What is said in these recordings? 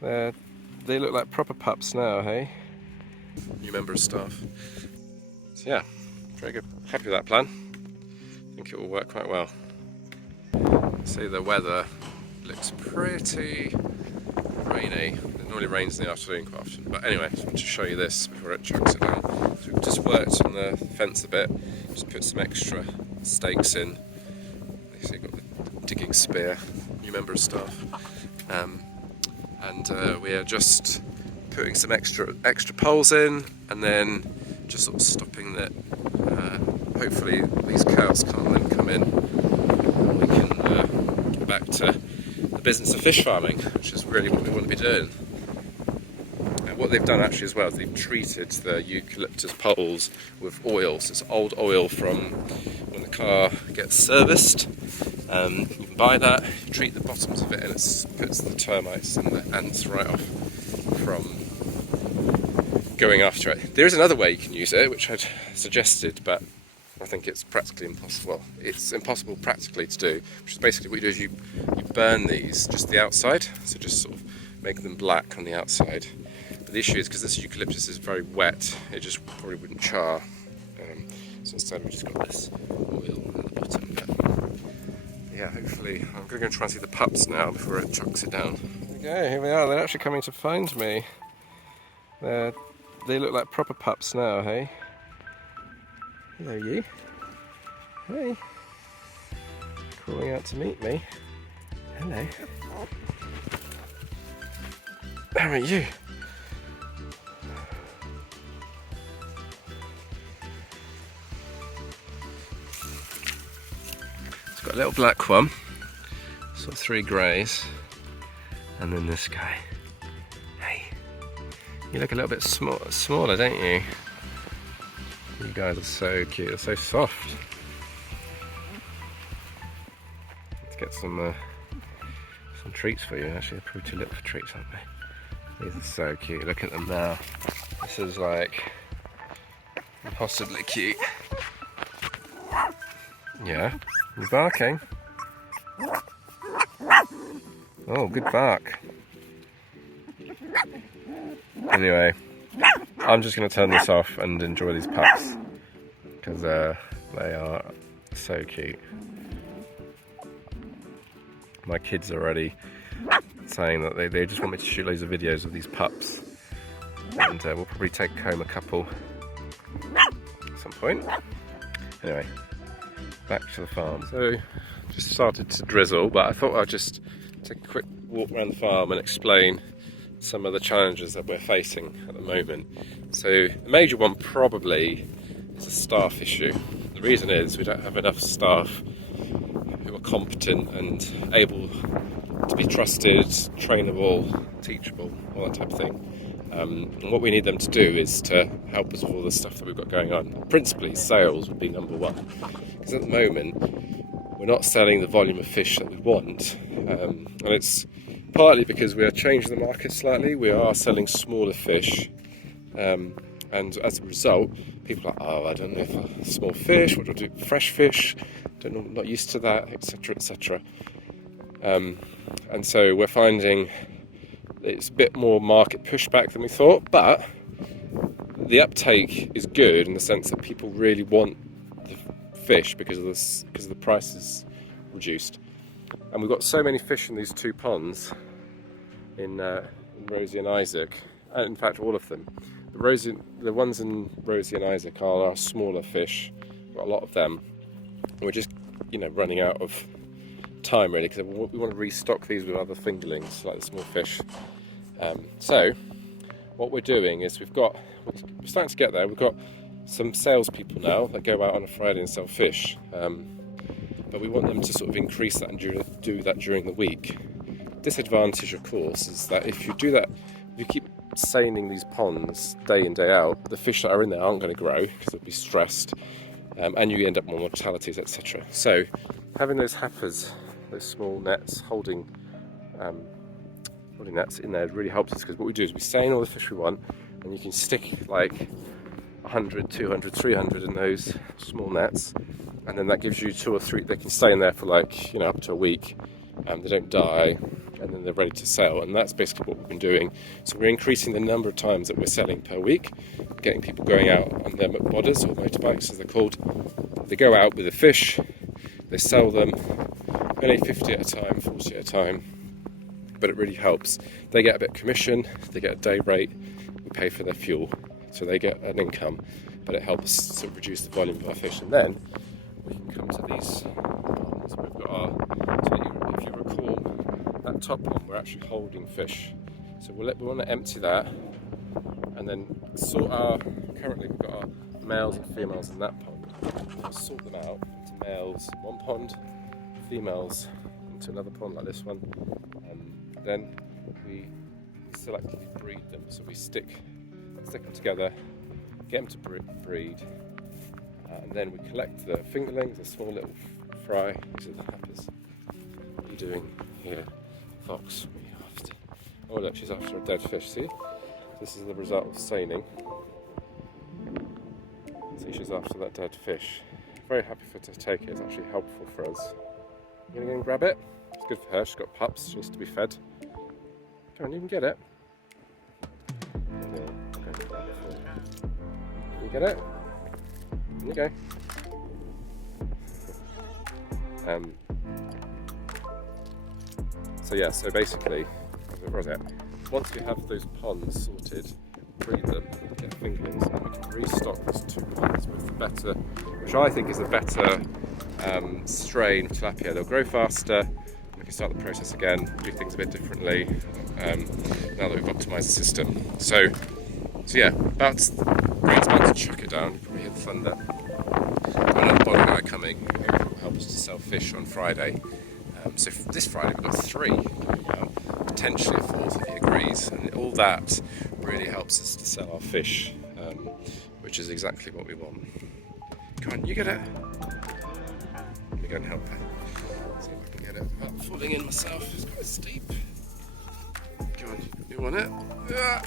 They look like proper pups now, hey? New member of staff. So yeah, very good. Happy with that plan. I think it will work quite well. See, the weather looks pretty rainy. It normally rains in the afternoon quite often. But anyway, I just wanted to show you this before it chucks it down. So we've just worked on the fence a bit, just put some extra stakes in. So you've got the digging spear, new member of staff. And we are just putting some extra poles in, and then just sort of stopping that. Hopefully these cows can't then come in, and we can get back to the business of fish farming, which is really what we want to be doing. And what they've done actually as well is they've treated the eucalyptus poles with oil. So it's old oil from when the car gets serviced. You can buy that, treat the bottoms of it, and it puts the termites and the ants right off from going after it. There is another way you can use it, which I'd suggested, but I think it's practically impossible. It's impossible practically to do, which is basically what you do is you burn these, just the outside, so just sort of make them black on the outside. But the issue is, because this eucalyptus is very wet, it just probably wouldn't char. So instead we just got this oil at the bottom. But yeah, hopefully, I'm going to go and try and see the pups now before it chucks it down. There we go, here we are. They're actually coming to find me. They look like proper pups now, hey? Hello, you. Hey. Calling out to meet me. Hello. How are you? It's got a little black one, sort of 3 greys, and then this guy. Hey. You look a little bit smaller, don't you? You guys are so cute, they're so soft. Let's get some treats for you. Actually, they're probably too little for treats, aren't they? These are so cute, look at them now. This is like impossibly cute. Yeah, you're barking. Oh, good bark. Anyway, I'm just going to turn this off and enjoy these pups, because they are so cute. My kids are already saying that they just want me to shoot loads of videos of these pups, and we'll probably take home a couple at some point. Anyway, back to the farm. So, just started to drizzle, but I thought I'd just take a quick walk around the farm and explain some of the challenges that we're facing at the moment. So the major one probably is a staff issue. The reason is we don't have enough staff who are competent and able to be trusted, trainable, teachable, all that type of thing. And what we need them to do is to help us with all the stuff that we've got going on. Principally sales would be number one, because at the moment we're not selling the volume of fish that we want, and it's partly because we are changing the market slightly. We are selling smaller fish, and as a result, people are like, oh, I don't know if small fish, what do I do? Fresh fish, don't know, not used to that, etc., etc. And so we're finding it's a bit more market pushback than we thought, but the uptake is good in the sense that people really want the fish because of the price is reduced. And we've got so many fish in these 2 ponds, in Rosie and Isaac, and in fact all of them. The ones in Rosie and Isaac are our smaller fish. We've got a lot of them. And we're just, running out of time really, because we want to restock these with other fingerlings, like the small fish. So what we're doing is we're starting to get there. We've got some salespeople now that go out on a Friday and sell fish. But we want them to sort of increase that and do that during the week. Disadvantage, of course, is that if you do that, if you keep seining these ponds day in, day out, the fish that are in there aren't going to grow because they'll be stressed, and you end up with mortalities, etc. So having those happers, those small nets holding nets in there really helps us, because what we do is we seine all the fish we want, and you can stick like 100, 200, 300 in those small nets, and then that gives you 2 or 3. They can stay in there for up to a week. They don't die, and then they're ready to sell. And that's basically what we've been doing. So we're increasing the number of times that we're selling per week, getting people going out on their bodders or motorbikes as they're called. They go out with the fish, they sell them, only 50 at a time, 40 at a time, but it really helps. They get a bit of commission, they get a day rate, we pay for their fuel, so they get an income, but it helps to reduce the volume of our fish. And then we can come to these ponds. We've got our, so if you recall, that top pond, we're actually holding fish. So we want to empty that and then sort currently we've got our males and females in that pond. We'll sort them out into males in one pond, females into another pond like this one. Then we selectively breed them. So we stick them together, get them to breed, and then we collect the fingerlings, the small little fry. These are the happers. What are you doing here, Fox? What are you after? Oh look, she's after a dead fish, see? This is the result of seining. See, she's after that dead fish. Very happy for her to take it, it's actually helpful for us. You gonna go and grab it? It's good for her, she's got pups, she needs to be fed. Come on, you can get it. You get it? There you go. So yeah, so basically, where was it? Once we have those ponds sorted, breed them, get fingerlings, and we can restock those 2 ponds with the better, which I think is a better strain of tilapia. They'll grow faster, we can start the process again, do things a bit differently now that we've optimised the system. So yeah, Rain's about to chuck it down, you probably hear the thunder. Got another bottle guy coming who will help us to sell fish on Friday. So this Friday we've got 3 going out, potentially a 4th if he agrees, and all that really helps us to sell our fish, which is exactly what we want. Come on, you get it. Let me go and help her. See if I can get it without falling in myself. It's quite steep. Come on, you want it? Ah.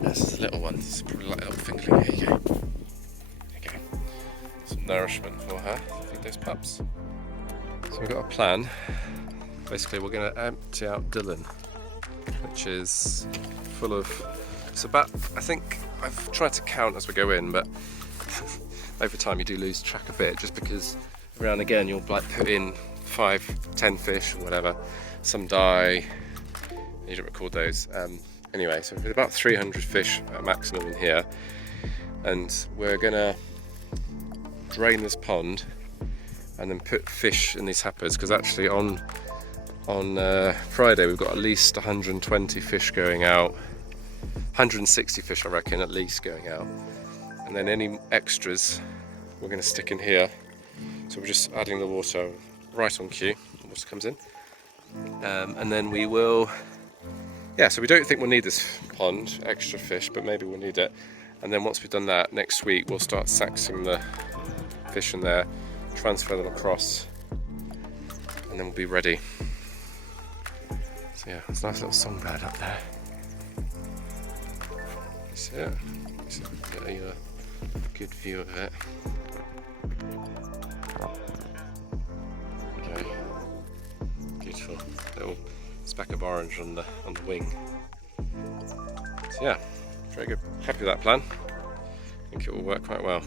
This is a little one. It's probably like a little fingerling. Here you go. There you go. Some nourishment for her. Feed those pups. So we've got a plan. Basically, we're going to empty out Dylan, which is full of. It's about. I think I've tried to count as we go in, but over time you do lose track a bit, just because every now and again you'll like put in 5, 10 fish or whatever. Some die. You don't record those. Anyway, so we've about 300 fish at maximum in here, and we're gonna drain this pond and then put fish in these happers, because actually on Friday we've got at least 120 fish going out, 160 fish I reckon at least going out, and then any extras we're going to stick in here. So we're just adding the water right on cue, the water comes in, and then we will. Yeah, so we don't think we'll need this pond, extra fish, but maybe we'll need it. And then once we've done that, next week we'll start saxing the fish in there, transfer them across, and then we'll be ready. So yeah, there's a nice little songbird up there. You see it? See if we can get a good view of it. Okay, beautiful little speck of orange on the wing. So yeah, very good. Happy with that plan. I think it will work quite well.